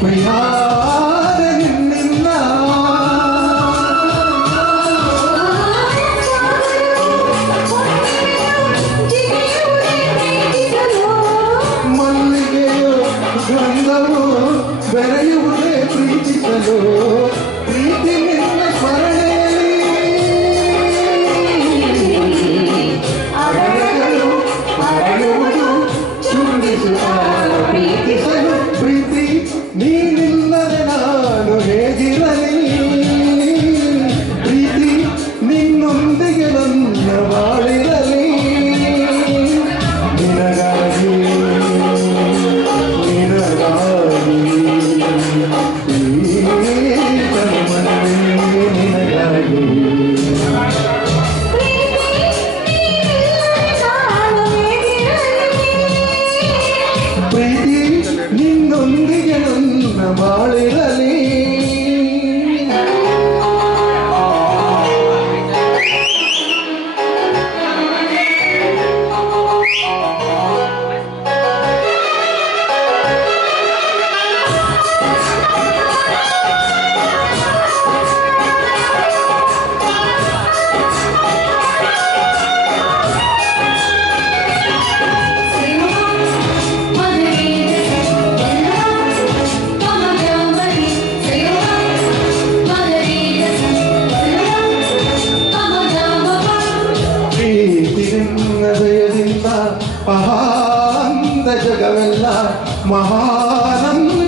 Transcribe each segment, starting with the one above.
We are. Mahananda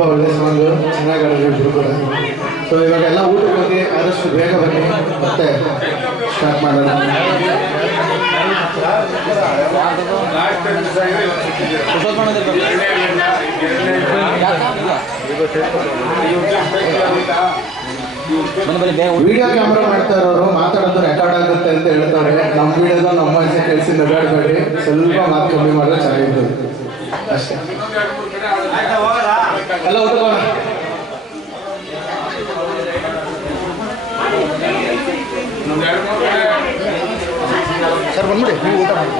ತುಂಬ ಒಳ್ಳೆ song, ಚೆನ್ನಾಗಿ ಆಡಿದ್ರು ಇಬ್ರು ಕೂಡ ಸೊ ಇವಾಗ ಎಲ್ಲ ಊಟಕ್ಕೆ ಹೋಗಿ ಆದಷ್ಟು ಬೇಗ ಬನ್ನಿ, ಮತ್ತೆ ಸ್ಟಾರ್ಟ್ ಮಾಡೋಣ. ವಿಡಿಯೋ ಕ್ಯಾಮ್ರಾ ಮಾಡ್ತಾ ಇರೋರು ಮಾತಾಡೋದು ರೆಕಾರ್ಡ್ ಆಗುತ್ತೆ ಅಂತ ಹೇಳ್ತಾರೆ. ನಮ್ಮ ವಿಡಿಯೋದ ನಮ್ಮ ಹೆಸರು ಕೇಳಿಸಿ ನಗಾಡ್ಬೇಡಿ. ಸ್ವಲ್ಪ ಮಾತು ಕಮ್ಮಿ ಮಾಡಿದ್ರೆ ಚೆನ್ನಾಗಿರ್ತದೆ. ಅಷ್ಟೇ. ಎಲ್ಲ ಹೋಗೋಣ. ಸರ್ ಬಂದ್ಬಿಡಿ. ನೀವು ಊಟ ಮಾಡಿ